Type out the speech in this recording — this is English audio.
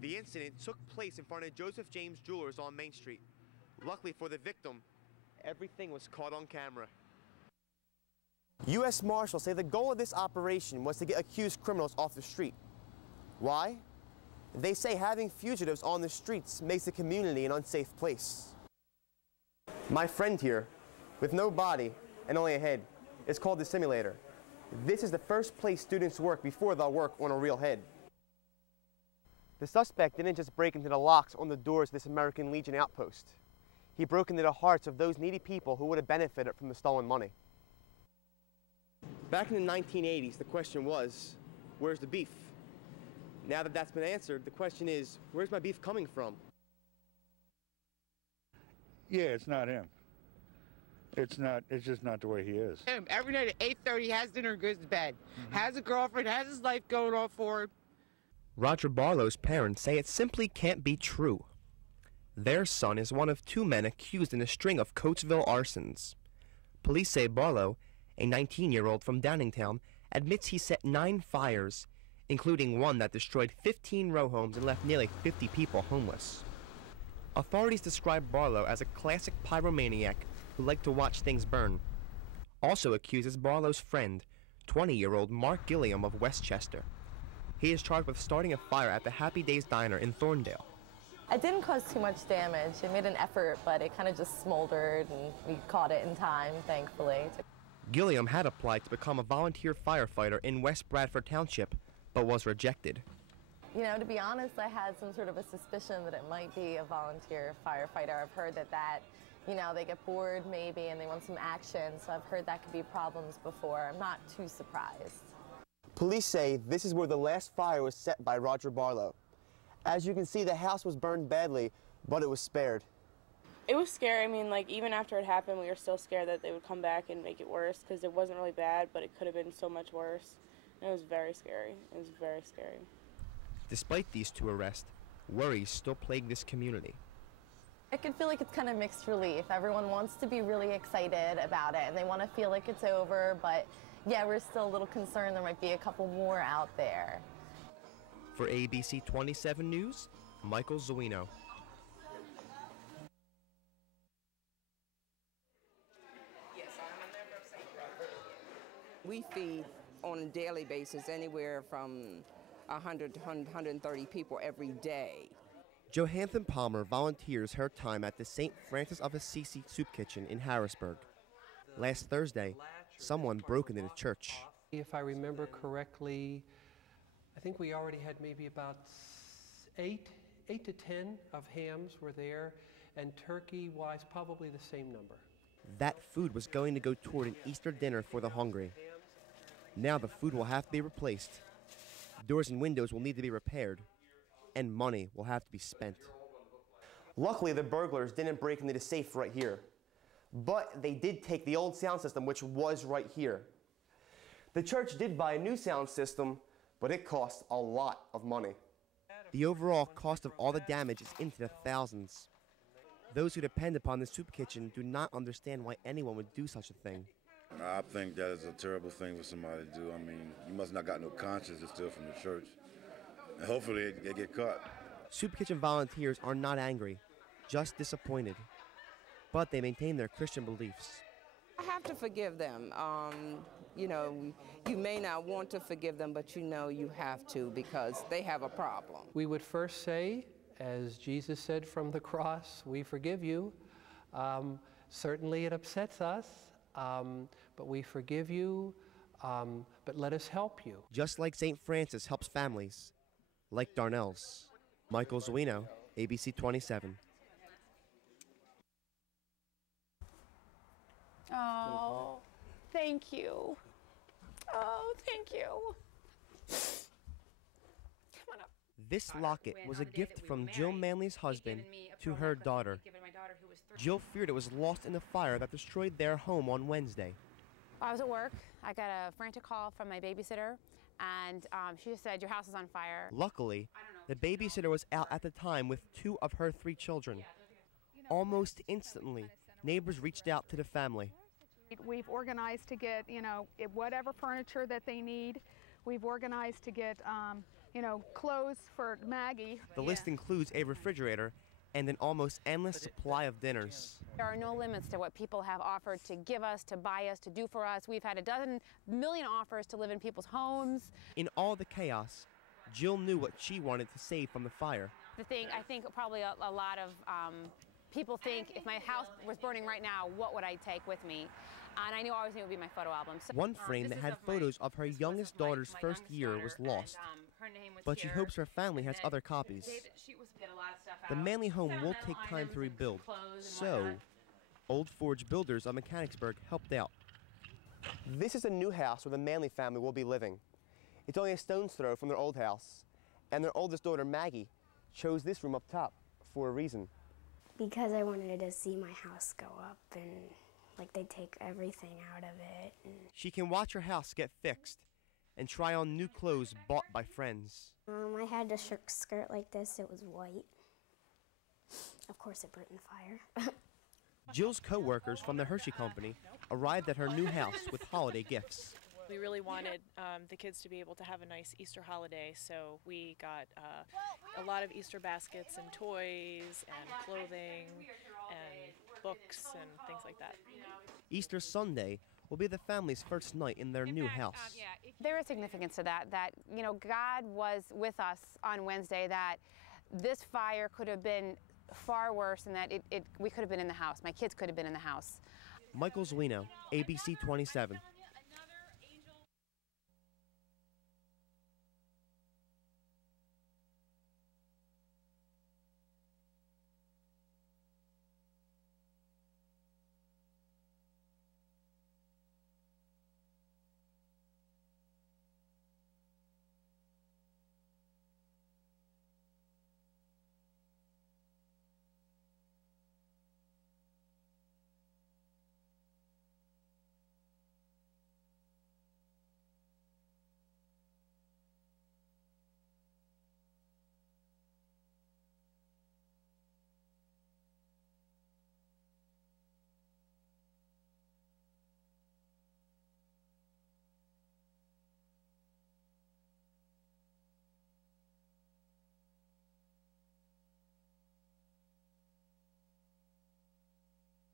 The incident took place in front of Joseph James Jewelers on Main Street. Luckily for the victim, everything was caught on camera. U.S. Marshals say the goal of this operation was to get accused criminals off the street. Why? They say having fugitives on the streets makes the community an unsafe place. My friend here, with no body and only a head, is called the simulator. This is the first place students work before they'll work on a real head. The suspect didn't just break into the locks on the doors of this American Legion outpost. He broke into the hearts of those needy people who would have benefited from the stolen money. Back in the 1980s, the question was, where's the beef? Now that that's been answered, the question is, where's my beef coming from? Yeah, it's not him. It's just not the way he is. Every night at 8:30, has dinner, goes to bed. Has a girlfriend, has his life going on for him. Roger Barlow's parents say it simply can't be true. Their son is one of two men accused in a string of Coatesville arsons. Police say Barlow, a 19-year-old from Downingtown, admits he set 9 fires, including one that destroyed 15 row homes and left nearly 50 people homeless. Authorities describe Barlow as a classic pyromaniac who liked to watch things burn. Also accused is Barlow's friend, 20-year-old Mark Gilliam of Westchester. He is charged with starting a fire at the Happy Days Diner in Thorndale. It didn't cause too much damage. It made an effort, but it kind of just smoldered, and we caught it in time, thankfully. Gilliam had applied to become a volunteer firefighter in West Bradford Township, but was rejected. You know, to be honest, I had some sort of a suspicion that it might be a volunteer firefighter. I've heard that, you know, they get bored maybe and they want some action, so I've heard that could be problems before. I'm not too surprised. Police say this is where the last fire was set by Roger Barlow. As you can see, the house was burned badly, but it was spared. It was scary. I mean, like, even after it happened, we were still scared that they would come back and make it worse, because it wasn't really bad, but it could have been so much worse. And it was very scary. It was very scary. Despite these 2 arrests, worries still plague this community. I could feel like it's kind of mixed relief. Everyone wants to be really excited about it, and they want to feel like it's over, but yeah, we're still a little concerned there might be a couple more out there. For ABC 27 News, Michael Zuino. We feed on a daily basis anywhere from 100 to 130 people every day. Johanna Palmer volunteers her time at the St. Francis of Assisi Soup Kitchen in Harrisburg. Last Thursday, someone broke into the church. If I remember correctly, I think we already had maybe about 8 to 10 of hams were there, and turkey-wise, probably the same number. That food was going to go toward an Easter dinner for the hungry. Now the food will have to be replaced. Doors and windows will need to be repaired, and money will have to be spent. Luckily, the burglars didn't break into the safe right here, but they did take the old sound system, which was right here. The church did buy a new sound system, but it cost a lot of money. The overall cost of all the damage is into the thousands. Those who depend upon the soup kitchen do not understand why anyone would do such a thing. I think that is a terrible thing for somebody to do. I mean, you must not got no conscience to steal from the church. And hopefully they get caught. Soup kitchen volunteers are not angry, just disappointed. But they maintain their Christian beliefs. I have to forgive them. You know, you may not want to forgive them, but you know you have to because they have a problem. We would first say, as Jesus said from the cross, we forgive you. Certainly it upsets us, but we forgive you, but let us help you. Just like St. Francis helps families, like Darnell's. Michael Zuino, ABC 27. Oh, thank you. Oh, thank you. Come on up. This locket was a gift from Jill Manley's husband to her daughter. Jill feared it was lost in the fire that destroyed their home on Wednesday. I was at work. I got a frantic call from my babysitter, and she just said, your house is on fire. Luckily, the babysitter was out at the time with 2 of her 3 children. Almost instantly, neighbors reached out to the family. We've organized to get, whatever furniture that they need. We've organized to get, you know, clothes for Maggie. The list includes a refrigerator and an almost endless supply of dinners. There are no limits to what people have offered to give us, to buy us, to do for us. We've had 12 million offers to live in people's homes. In all the chaos, Jill knew what she wanted to save from the fire. I think probably a lot of people think if my house was burning right now, what would I take with me? And I always knew it would be my photo album. So, one frame that had photos of her youngest daughter's first year was lost, but she hopes her family has other copies. The Manley home will take time to rebuild, so Old Forge Builders of Mechanicsburg helped out. This is a new house where the Manley family will be living. It's only a stone's throw from their old house, and their oldest daughter, Maggie, chose this room up top for a reason. Because I wanted to see my house go up and like they take everything out of it. She can watch her house get fixed and try on new clothes bought by friends. I had a skirt like this. It was white. Of course, it burnt in fire. Jill's co-workers from the Hershey Company arrived at her new house with holiday gifts. We really wanted the kids to be able to have a nice Easter holiday, so we got a lot of Easter baskets and toys and clothing and books and things like that. Easter Sunday will be the family's first night in their new house. There is significance to that, you know, God was with us on Wednesday, that this fire could have been far worse and that we could have been in the house. My kids could have been in the house. Michael Zuino, ABC 27.